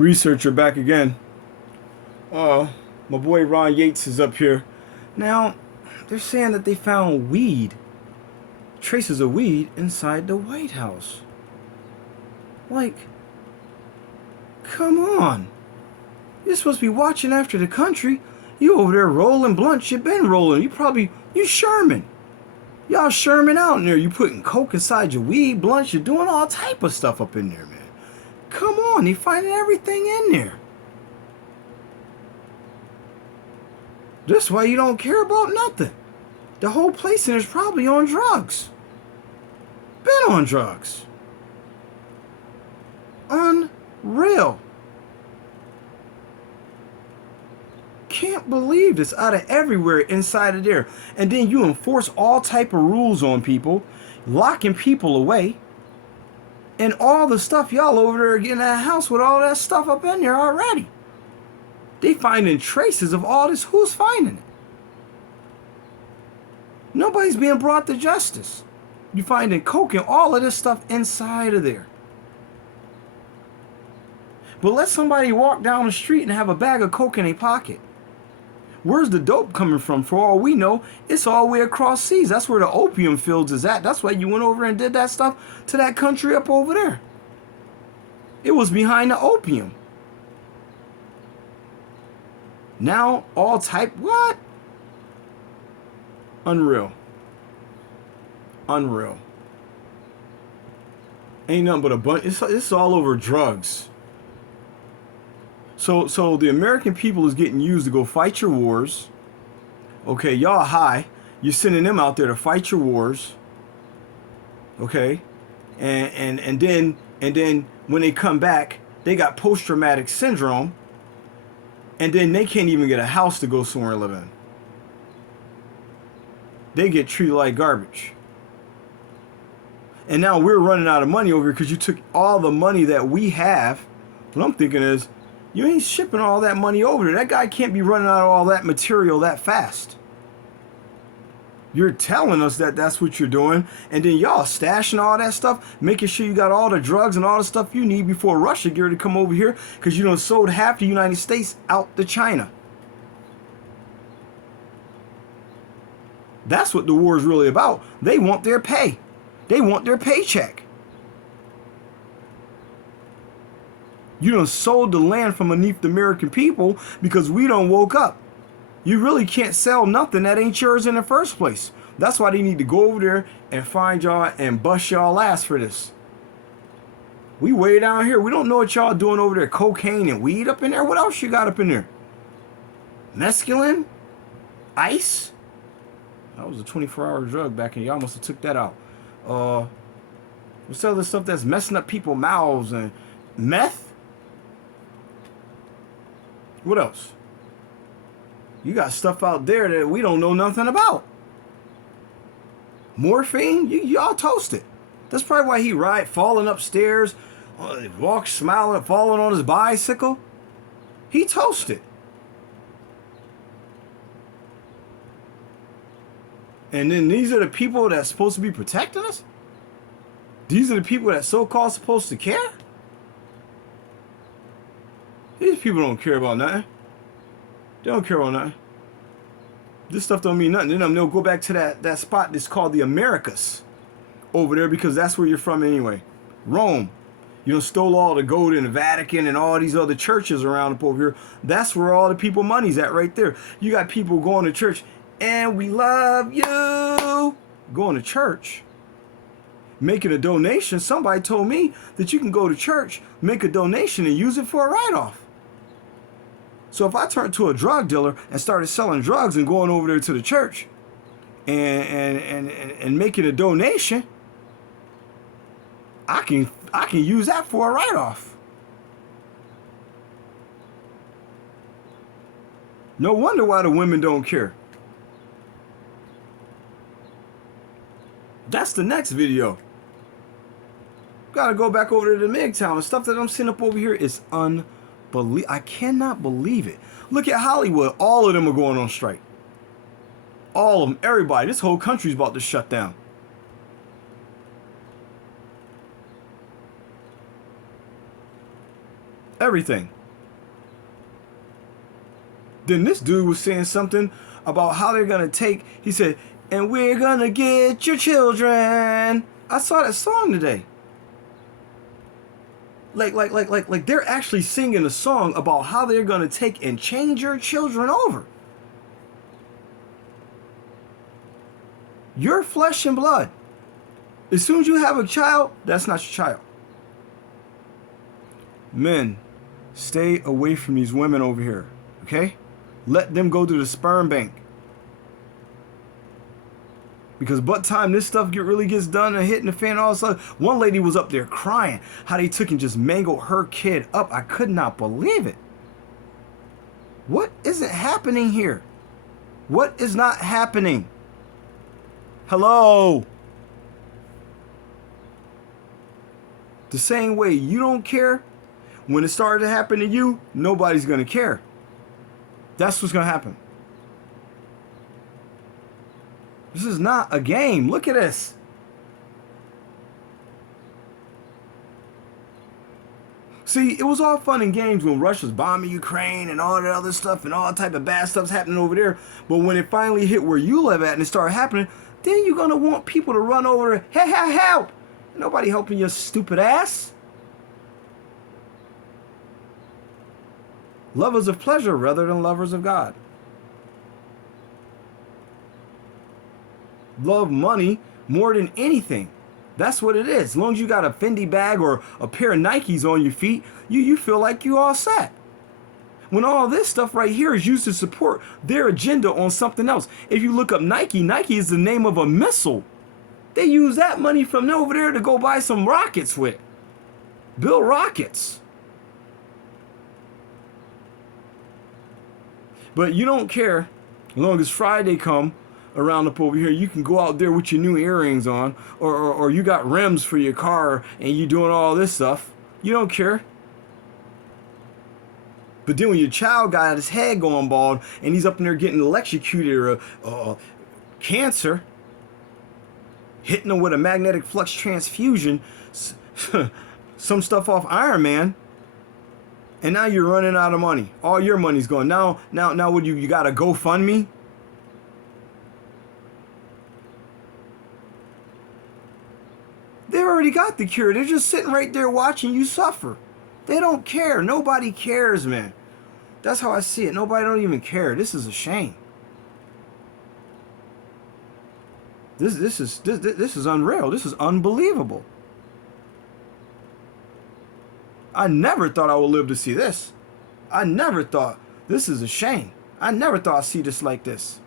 Researcher back again. My boy Ron Yates is up here. Now, they're saying that they found weed, traces of weed inside the White House. Like, come on. You're supposed to be watching after the country. You over there rolling blunts. You been rolling. You Sherman. Y'all Sherman out in there. You putting coke inside your weed blunts. You're doing all type of stuff up in there, man. Come on, they finding everything in there. That's why you don't care about nothing. The whole place in there's probably on drugs. Been on drugs. Unreal. Can't believe this out of everywhere inside of there. And then you enforce all type of rules on people, locking people away. And all the stuff y'all over there in that house with all that stuff up in there already. They finding traces of all this. Who's finding it? Nobody's being brought to justice. You finding coke and all of this stuff inside of there. But let somebody walk down the street and have a bag of coke in their pocket. Where's the dope coming from? For all we know, it's all the way across seas. That's where the opium fields is at. That's why you went over and did that stuff to that country up over there. It was behind the opium. Now, all type, what? Unreal. Unreal. Ain't nothing but a bunch. It's all over drugs. So the American people is getting used to go fight your wars. Okay, y'all high. You're sending them out there to fight your wars. Okay, and then when they come back, they got post-traumatic syndrome, and then they can't even get a house to go somewhere and live in. They get treated like garbage. And now we're running out of money over here because you took all the money that we have. What I'm thinking is, you ain't shipping all that money over there. That guy can't be running out of all that material that fast. You're telling us that that's what you're doing, and then y'all stashing all that stuff, making sure you got all the drugs and all the stuff you need before Russia get ready to come over here, because you done sold half the United States out to China. That's what the war is really about. They want their pay. They want their paycheck. You done sold the land from beneath the American people because we done woke up. You really can't sell nothing that ain't yours in the first place. That's why they need to go over there and find y'all and bust y'all ass for this. We way down here. We don't know what y'all doing over there. Cocaine and weed up in there. What else you got up in there? Mescaline? Ice? That was a 24-hour drug back in. Y'all must have took that out. What's the other stuff that's messing up people's mouths? And meth? What else? You got stuff out there that we don't know nothing about. Morphine? Y'all toasted. That's probably why he falling upstairs, walk smiling, falling on his bicycle. He toasted. And then these are the people that's supposed to be protecting us? These are the people that so-called supposed to care? These people don't care about nothing. They don't care about nothing. This stuff don't mean nothing. Then they'll go back to that spot that's called the Americas over there because that's where you're from anyway. Rome. You know, stole all the gold in the Vatican and all these other churches around up over here. That's where all the people money's at right there. You got people going to church, and we love you. Going to church. Making a donation. Somebody told me that you can go to church, make a donation, and use it for a write-off. So if I turned to a drug dealer and started selling drugs and going over there to the church and making a donation, I can use that for a write-off. No wonder why the women don't care. That's the next video. Gotta go back over to the MGTOW. The stuff that I'm seeing up over here is unbelievable. I cannot believe it. Look at Hollywood. All of them are going on strike. All of them. Everybody. This whole country's about to shut down. Everything. Then this dude was saying something about how they're going to take, he said, and we're going to get your children. I saw that song today. Like they're actually singing a song about how they're going to take and change your children over. Your flesh and blood. As soon as you have a child, that's not your child. Men, stay away from these women over here, okay? Let them go to the sperm bank. Because by the time this stuff really gets done and hitting the fan, all of a sudden, one lady was up there crying how they took and just mangled her kid up. I could not believe it. What isn't happening here? What is not happening? Hello? The same way you don't care, when it started to happen to you, nobody's going to care. That's what's going to happen. This is not a game. Look at this. See, it was all fun and games when Russia's bombing Ukraine and all that other stuff and all type of bad stuff's happening over there. But when it finally hit where you live at and it started happening, then you're going to want people to run over and, hey, help. Nobody helping your stupid ass. Lovers of pleasure rather than lovers of God. Love money more than anything. That's what it is. As long as you got a Fendi bag or a pair of Nikes on your feet, you feel like you all set. When all this stuff right here is used to support their agenda on something else. If you look up Nike, Nike is the name of a missile. They use that money from over there to go buy some rockets with. Build rockets. But you don't care. As long as Friday come around up over here, you can go out there with your new earrings on, or you got rims for your car and you doing all this stuff. You don't care. But then when your child got his head going bald and he's up in there getting electrocuted or cancer, hitting him with a magnetic flux transfusion, some stuff off Iron Man, and now you're running out of money. All your money's gone. Now what you got a GoFundMe? They already got the cure. They're just sitting right there watching you suffer. They don't care. Nobody cares, man. That's how I see it. Nobody don't even care. This is a shame. This is unreal. This is unbelievable. I never thought I would live to see this. I never thought. This is a shame. I never thought I'd see this like this.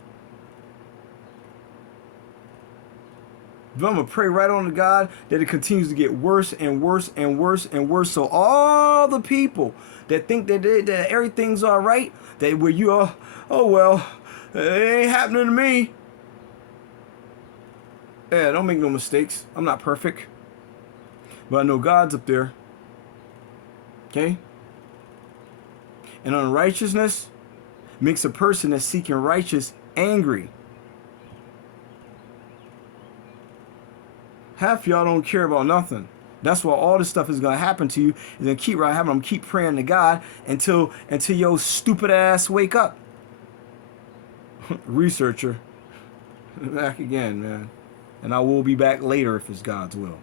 But I'm going to pray right on to God that it continues to get worse and worse and worse and worse. So all the people that think that everything's all right, that where you are, oh well, it ain't happening to me. Yeah, don't make no mistakes. I'm not perfect. But I know God's up there. Okay? And unrighteousness makes a person that's seeking righteous angry. Half y'all don't care about nothing. That's why all this stuff is going to happen to you. Is going to keep right happening. I'm keep praying to God until your stupid ass wake up. Researcher. Back again, man. And I will be back later if it's God's will.